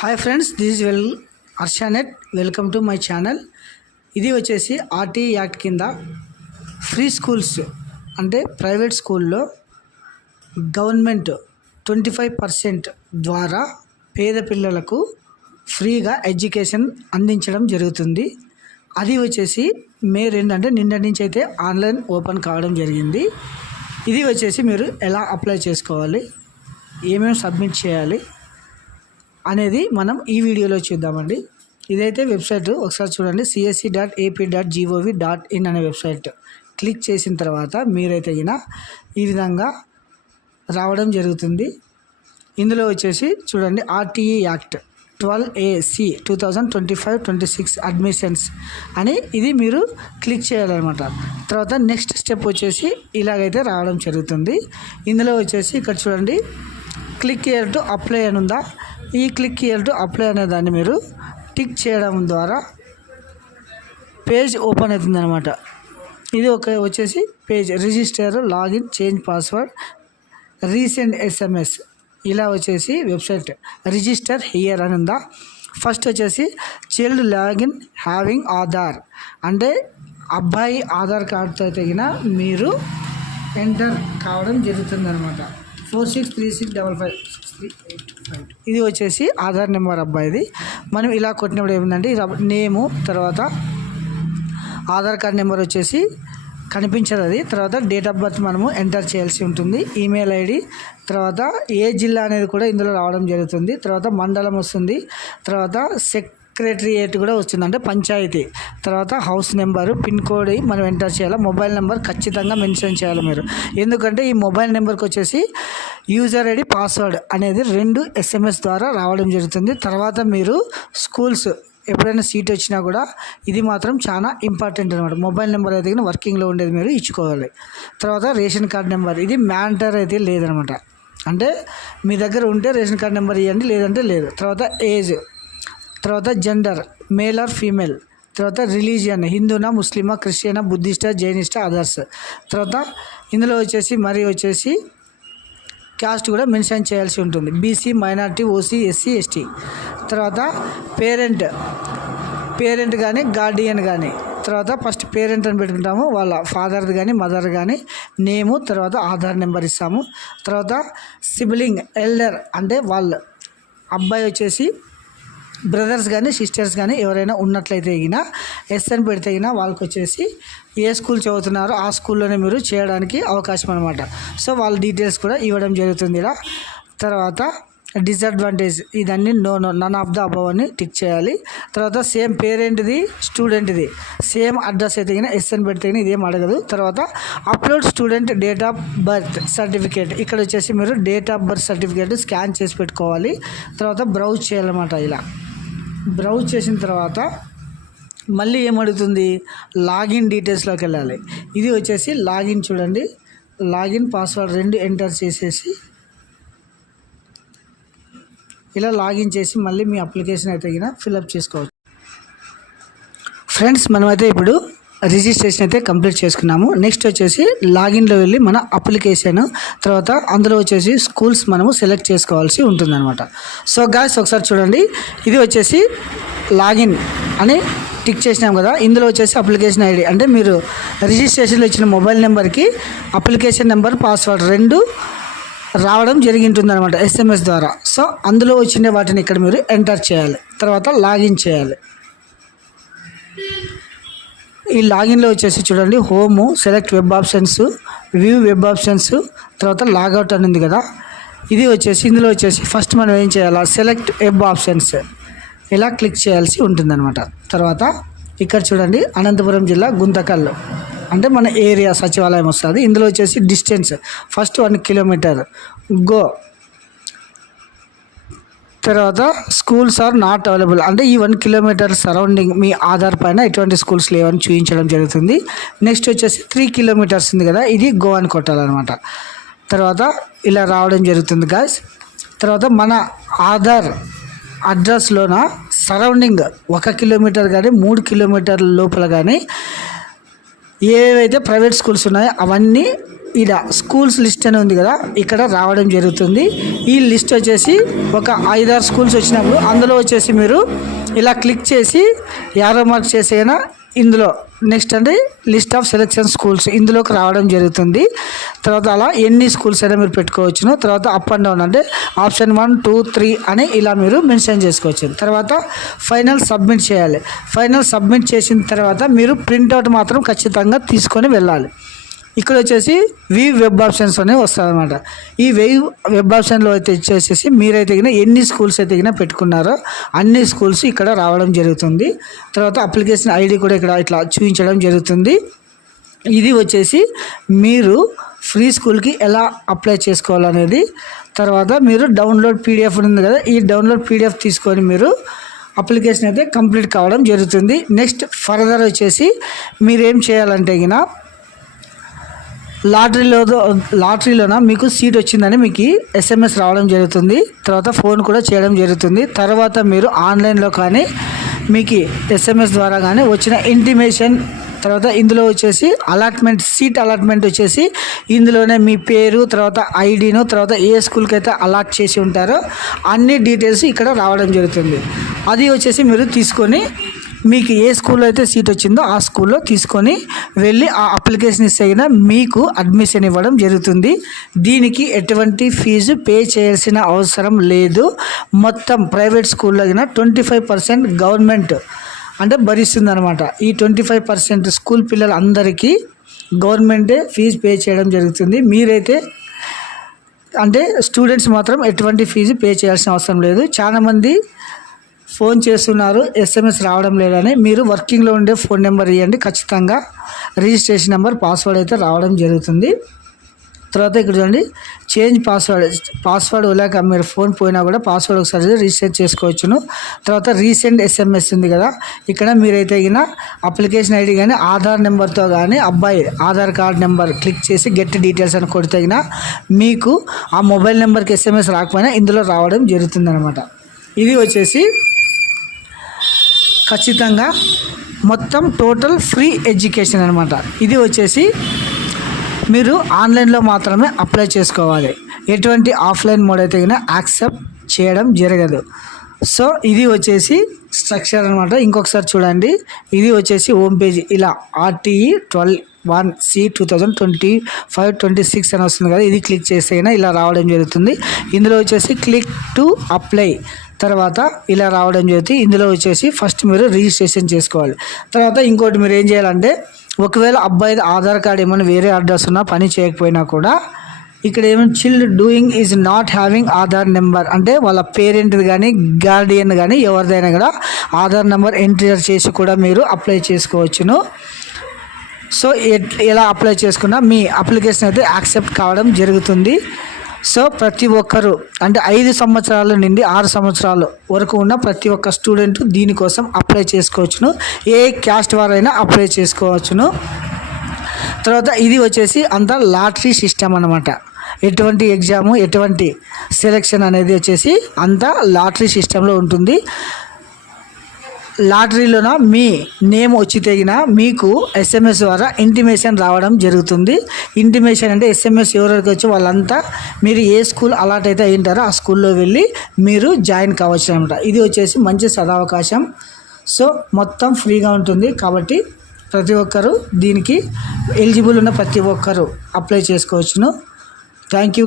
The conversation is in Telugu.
హాయ్ ఫ్రెండ్స్, దిస్ ఇస్ హర్షానెట్. Welcome to my channel. ఇది వచ్చేసి ఆర్టీ యాక్ట్ కింద ఫ్రీ స్కూల్స్ అంటే ప్రైవేట్ స్కూల్లో గవర్నమెంట్ 25% ద్వారా పేద పిల్లలకు ఫ్రీగా ఎడ్యుకేషన్ అందించడం జరుగుతుంది. అది వచ్చేసి మే 2 అంటే నిన్న నుంచి అయితే ఆన్లైన్ ఓపెన్ కావడం జరిగింది. ఇది వచ్చేసి మీరు ఎలా అప్లై చేసుకోవాలి, ఏమేమి సబ్మిట్ చేయాలి అనేది మనం ఈ వీడియోలో చూద్దామండి. ఇదైతే వెబ్సైట్ ఒకసారి చూడండి, csc.ap.gov.in అనే వెబ్సైట్. క్లిక్ చేసిన తర్వాత మీరైతే ఈ విధంగా రావడం జరుగుతుంది. ఇందులో వచ్చేసి చూడండి, ఆర్టీఈ యాక్ట్ 12AC 2025-26 అడ్మిషన్స్ అని ఇది మీరు క్లిక్ చేయాలన్నమాట. తర్వాత నెక్స్ట్ స్టెప్ వచ్చేసి ఇలాగైతే రావడం జరుగుతుంది. ఇందులో వచ్చేసి ఇక్కడ చూడండి, క్లిక్ హియర్ టు అప్లై అని ఉందా. ఈ క్లిక్ హియర్ టు అప్లై అనే దాన్ని మీరు టిక్ చేయడం ద్వారా పేజ్ ఓపెన్ అవుతుంది అనమాట. ఇది వచ్చేసి page register, login, change password, resend SMS ఇలా వచ్చేసి వెబ్సైట్. రిజిస్టర్ హియర్ అని ఉందా. ఫస్ట్ వచ్చేసి చైల్డ్ లాగిన్ హ్యావింగ్ ఆధార్ అంటే అబ్బాయి ఆధార్ కార్డుతో తగిన మీరు ఎంటర్ కావడం జరుగుతుంది అనమాట. 4636556385 ఇది వచ్చేసి ఆధార్ నెంబర్ అబ్బాయిది. మనం ఇలా కొట్టినప్పుడు ఏముందంటే నేము, తర్వాత ఆధార్ కార్డ్ నెంబర్ వచ్చేసి కనిపించదు. అది తర్వాత డేట్ ఆఫ్ బర్త్ మనము ఎంటర్ చేయాల్సి ఉంటుంది. ఈమెయిల్ ID, తర్వాత ఏ జిల్లా అనేది కూడా ఇందులో రావడం జరుగుతుంది. తర్వాత మండలం వస్తుంది, తర్వాత సెక్రటరియేట్ కూడా వస్తుంది అంటే పంచాయతీ, తర్వాత హౌస్ నెంబరు, పిన్ కోడ్ మనం ఎంటర్ చేయాలి. మొబైల్ నెంబర్ ఖచ్చితంగా మెన్షన్ చేయాలి మీరు, ఎందుకంటే ఈ మొబైల్ నెంబర్కి వచ్చేసి యూజర్ ID, పాస్వర్డ్ అనేది 2 SMS ద్వారా రావడం జరుగుతుంది. తర్వాత మీరు స్కూల్స్ ఎప్పుడైనా సీట్ వచ్చినా కూడా ఇది మాత్రం చాలా ఇంపార్టెంట్ అనమాట. మొబైల్ నెంబర్ అయితే వర్కింగ్లో ఉండేది మీరు ఇచ్చుకోవాలి. తర్వాత రేషన్ కార్డ్ నెంబర్, ఇది మ్యాండేటరీ అయితే లేదనమాట. అంటే మీ దగ్గర ఉంటే రేషన్ కార్డ్ నెంబర్ ఇవ్వండి, లేదంటే లేదు. తర్వాత ఏజ్, తర్వాత జెండర్, మేల్ ఆర్ ఫీమేల్, తర్వాత రిలీజియన్, హిందూనా, ముస్లిమా, క్రిస్టియనా, బుద్ధిస్టా, జైనిస్టా, అదర్స్. తర్వాత ఇందులో వచ్చేసి క్యాస్ట్ కూడా మెన్షన్ చేయాల్సి ఉంటుంది. BC, minority, OC, SC, ST. తర్వాత పేరెంట్ కానీ గార్డియన్ కానీ, తర్వాత ఫస్ట్ పేరెంట్ అని పెట్టుకుంటాము, వాళ్ళ ఫాదర్ది కానీ మదర్ కానీ నేము, తర్వాత ఆధార్ నెంబర్ ఇస్తాము. తర్వాత సిబ్లింగ్, ఎల్డర్ అంటే వాళ్ళ అబ్బాయి వచ్చేసి బ్రదర్స్ కానీ సిస్టర్స్ కానీ ఎవరైనా ఉన్నట్లయితే ఎస్ అని పెడితే వాళ్ళకి వచ్చేసి ఏ స్కూల్ చదువుతున్నారో ఆ స్కూల్లోనే మీరు చేయడానికి అవకాశం అనమాట. సో వాళ్ళ డీటెయిల్స్ కూడా ఇవ్వడం జరుగుతుంది ఇలా. తర్వాత డిసడ్వాంటేజ్, ఇదన్నీ నన్ ఆఫ్ ద అబవ్ అని టిక్ చేయాలి. తర్వాత సేమ్ పేరెంట్ది స్టూడెంట్ది సేమ్ అడ్రస్ అయితే ఎస్ అని పెడితే ఇదేం అడగదు. తర్వాత upload student date of birth certificate, ఇక్కడ వచ్చేసి మీరు date of birth certificate scan చేసి పెట్టుకోవాలి. తర్వాత బ్రౌజ్ చేయాలన్నమాట. ఇలా బ్రౌజ్ చేసిన తర్వాత మళ్ళీ ఏమడుగుతుంది, లాగిన్ డీటెయిల్స్లోకి వెళ్ళాలి. ఇది వచ్చేసి లాగిన్, చూడండి లాగిన్ పాస్వర్డ్ 2 ఎంటర్ చేసేసి ఇలా లాగిన్ చేసి మళ్ళీ మీ అప్లికేషన్ అయితే ఫిల్అప్ చేసుకోవచ్చు. ఫ్రెండ్స్, మనమైతే ఇప్పుడు రిజిస్ట్రేషన్ అయితే కంప్లీట్ చేసుకున్నాము. నెక్స్ట్ వచ్చేసి లాగిన్లో వెళ్ళి మన అప్లికేషన్, తర్వాత అందులో వచ్చేసి స్కూల్స్ మనము సెలెక్ట్ చేసుకోవాల్సి ఉంటుందన్నమాట. సో గాయ్స్, ఒకసారి చూడండి, ఇది వచ్చేసి లాగిన్ అని టిక్ చేసినాం కదా. ఇందులో వచ్చేసి అప్లికేషన్ ID అంటే మీరు రిజిస్ట్రేషన్లో ఇచ్చిన మొబైల్ నెంబర్కి అప్లికేషన్ నెంబర్, పాస్వర్డ్ 2 రావడం జరిగింటుంది అనమాట SMS ద్వారా. సో అందులో వచ్చిన వాటిని ఇక్కడ మీరు ఎంటర్ చేయాలి. తర్వాత లాగిన్ చేయాలి. ఈ లాగిన్లో వచ్చేసి చూడండి, home, select web options, view web options, తర్వాత లాగౌట్ అని ఉంది కదా. ఇది వచ్చేసి ఇందులో వచ్చేసి ఫస్ట్ మనం ఏం చేయాలా, సెలెక్ట్ వెబ్ ఆప్షన్స్ ఇలా క్లిక్ చేయాల్సి ఉంటుందన్నమాట. తర్వాత ఇక్కడ చూడండి, అనంతపురం జిల్లా గుంతకల్ అంటే మన ఏరియా సచివాలయం వస్తుంది. ఇందులో వచ్చేసి డిస్టెన్స్ ఫస్ట్ 1 కిలోమీటర్ గో. తర్వాత స్కూల్స్ ఆర్ నాట్ అవైలబుల్ అంటే ఈ 1 కిలోమీటర్ సరౌండింగ్ మీ ఆధార్ పైన ఎటువంటి స్కూల్స్ లేవని చూపించడం జరుగుతుంది. నెక్స్ట్ వచ్చేసి 3 కిలోమీటర్స్ ఉంది కదా, ఇది గో అని కొట్టాలన్నమాట. తర్వాత ఇలా రావడం జరుగుతుంది గాయ్స్. తర్వాత మన ఆధార్ అడ్రస్లోన సరౌండింగ్ 1 కిలోమీటర్ కానీ 3 కిలోమీటర్ల లోపల కానీ ఏవైతే ప్రైవేట్ స్కూల్స్ ఉన్నాయో అవన్నీ ఇలా స్కూల్స్ లిస్ట్ అని ఉంది కదా, ఇక్కడ రావడం జరుగుతుంది. ఈ లిస్ట్ వచ్చేసి ఒక 5-6 స్కూల్స్ వచ్చినప్పుడు అందులో వచ్చేసి మీరు ఇలా క్లిక్ చేసి యారో మార్క్ చేసేనా ఇందులో నెక్స్ట్ అంటే లిస్ట్ ఆఫ్ సెలెక్షన్ స్కూల్స్ ఇందులోకి రావడం జరుగుతుంది. తర్వాత అలా ఎన్ని స్కూల్స్ అయినా మీరు పెట్టుకోవచ్చును. తర్వాత అప్ అండ్ డౌన్ అంటే ఆప్షన్ 1, 2, 3 అని ఇలా మీరు మెన్షన్ చేసుకోవచ్చు. తర్వాత ఫైనల్ సబ్మిట్ చేయాలి. ఫైనల్ సబ్మిట్ చేసిన తర్వాత మీరు ప్రింట్అవుట్ మాత్రం ఖచ్చితంగా తీసుకొని వెళ్ళాలి. ఇక్కడ వచ్చేసి వీవ్ వెబ్ ఆప్షన్స్ అనేవి వస్తుంది అనమాట. ఈ వెబ్ ఆప్షన్లో అయితే వచ్చేసి మీరైతే ఎన్ని స్కూల్స్ అయితే పెట్టుకున్నారో అన్ని స్కూల్స్ ఇక్కడ రావడం జరుగుతుంది. తర్వాత అప్లికేషన్ ఐడి కూడా ఇక్కడ ఇట్లా చూపించడం జరుగుతుంది. ఇది వచ్చేసి మీరు ఫ్రీ స్కూల్కి ఎలా అప్లై చేసుకోవాలనేది. తర్వాత మీరు డౌన్లోడ్ పీడిఎఫ్ ఉంది కదా, ఈ డౌన్లోడ్ పీడిఎఫ్ తీసుకొని మీరు అప్లికేషన్ అయితే కంప్లీట్ కావడం జరుగుతుంది. నెక్స్ట్ ఫర్దర్ వచ్చేసి మీరేం చేయాలంటే లాటరీలోన మీకు సీట్ వచ్చిందని మీకు SMS రావడం జరుగుతుంది. తర్వాత ఫోన్ కూడా చేయడం జరుగుతుంది. తర్వాత మీరు ఆన్లైన్లో కానీ మీకు SMS ద్వారా కానీ వచ్చిన ఇంటిమేషన్, తర్వాత ఇందులో వచ్చేసి సీట్ అలాట్మెంట్ వచ్చేసి ఇందులోనే మీ పేరు, తర్వాత ఐడిను, తర్వాత ఏ స్కూల్కి అయితే అలాట్ చేసి ఉంటారో అన్ని డీటెయిల్స్ ఇక్కడ రావడం జరుగుతుంది. అది వచ్చేసి మీరు తీసుకొని మీకు ఏ స్కూల్లో అయితే సీట్ వచ్చిందో ఆ స్కూల్లో తీసుకొని వెళ్ళి ఆ అప్లికేషన్ ఇస్తే మీకు అడ్మిషన్ ఇవ్వడం జరుగుతుంది. దీనికి ఎటువంటి ఫీజు పే చేయాల్సిన అవసరం లేదు. మొత్తం ప్రైవేట్ స్కూల్లో 25% గవర్నమెంట్ అంటే భరిస్తుంది అనమాట. ఈ 25% స్కూల్ పిల్లలందరికీ గవర్నమెంటే ఫీజు పే చేయడం జరుగుతుంది. మీరైతే అంటే స్టూడెంట్స్ మాత్రం ఎటువంటి ఫీజు పే చేయాల్సిన అవసరం లేదు. చాలామంది ఫోన్ చేస్తున్నారు, SMS రావడం లేదని. మీరు వర్కింగ్లో ఉండే ఫోన్ నెంబర్ ఇవ్వండి, ఖచ్చితంగా రిజిస్ట్రేషన్ నెంబర్, పాస్వర్డ్ అయితే రావడం జరుగుతుంది. తర్వాత ఇక్కడ చూడండి, చేంజ్ పాస్వర్డ్ వెళ్ళాక మీరు ఫోన్ పోయినా కూడా పాస్వర్డ్ ఒకసారి రీసెట్ చేసుకోవచ్చును. తర్వాత రీసెంట్ SMS ఉంది కదా, ఇక్కడ మీరైతే అప్లికేషన్ ఐడి కానీ ఆధార్ నెంబర్తో కానీ అబ్బాయి ఆధార్ కార్డ్ నెంబర్ క్లిక్ చేసి గెట్ డీటెయిల్స్ అని కొడితే మీకు ఆ మొబైల్ నెంబర్కి SMS రాకపోయినా ఇందులో రావడం జరుగుతుంది అనమాట. ఇది వచ్చేసి ఖచ్చితంగా మొత్తం టోటల్ ఫ్రీ ఎడ్యుకేషన్ అనమాట. ఇది వచ్చేసి మీరు ఆన్లైన్లో మాత్రమే అప్లై చేసుకోవాలి. ఎటువంటి ఆఫ్లైన్ మోడ్ అయితే యాక్సెప్ట్ చేయడం జరగదు. సో ఇది వచ్చేసి స్ట్రక్చర్ అనమాట. ఇంకొకసారి చూడండి, ఇది వచ్చేసి హోమ్ పేజీ ఇలా RTE 12(1)C 2025-26 అని వస్తుంది కదా, ఇది క్లిక్ చేస్తే ఇలా రావడం జరుగుతుంది. ఇందులో వచ్చేసి క్లిక్ టు అప్లై తర్వాత ఇలా రావడం జరుగుతుంది. ఇందులో వచ్చేసి ఫస్ట్ మీరు రిజిస్ట్రేషన్ చేసుకోవాలి. తర్వాత ఇంకోటి మీరు ఏం చేయాలంటే, ఒకవేళ అబ్బాయి ఆధార్ కార్డ్ ఏమైనా వేరే అడ్రస్ ఉన్నా పని చేయకపోయినా కూడా ఇక్కడ ఏమైనా chilled doing is not having Aadhaar number అంటే వాళ్ళ పేరెంట్ది కానీ గార్డియన్ కానీ ఎవరిదైనా కూడా ఆధార్ నెంబర్ ఎంటర్ చేసి కూడా మీరు అప్లై చేసుకోవచ్చును. సో ఎలా అప్లై చేసుకున్నా మీ అప్లికేషన్ అయితే యాక్సెప్ట్ కావడం జరుగుతుంది. సో ప్రతి ఒక్కరు అంటే 5 సంవత్సరాల నుండి 6 సంవత్సరాల వరకు ఉన్న ప్రతి ఒక్క స్టూడెంట్ దీనికోసం అప్లై చేసుకోవచ్చును. ఏ క్యాస్ట్ వారైనా అప్లై చేసుకోవచ్చును. తర్వాత ఇది వచ్చేసి అంతా లాటరీ సిస్టమ్ అన్నమాట. ఎటువంటి ఎగ్జాము, ఎటువంటి సెలెక్షన్ అనేది వచ్చేసి అంతా లాటరీ సిస్టంలో ఉంటుంది. లాటరీలోన మీ నేమ్ వచ్చి తెగిన మీకు SMS ద్వారా ఇంటిమేషన్ రావడం జరుగుతుంది. ఇంటిమేషన్ అంటే SMS ఎవరికి వచ్చి వాళ్ళంతా మీరు ఏ స్కూల్ అలాట్ అయితే అయ్యింటారో ఆ స్కూల్లో వెళ్ళి మీరు జాయిన్ కావచ్చు అనమాట. ఇది వచ్చేసి మంచి సదవకాశం. సో మొత్తం ఫ్రీగా ఉంటుంది కాబట్టి ప్రతి ఒక్కరూ దీనికి ఎలిజిబుల్ ఉన్న ప్రతి ఒక్కరూ అప్లై చేసుకోవచ్చును. Thank you.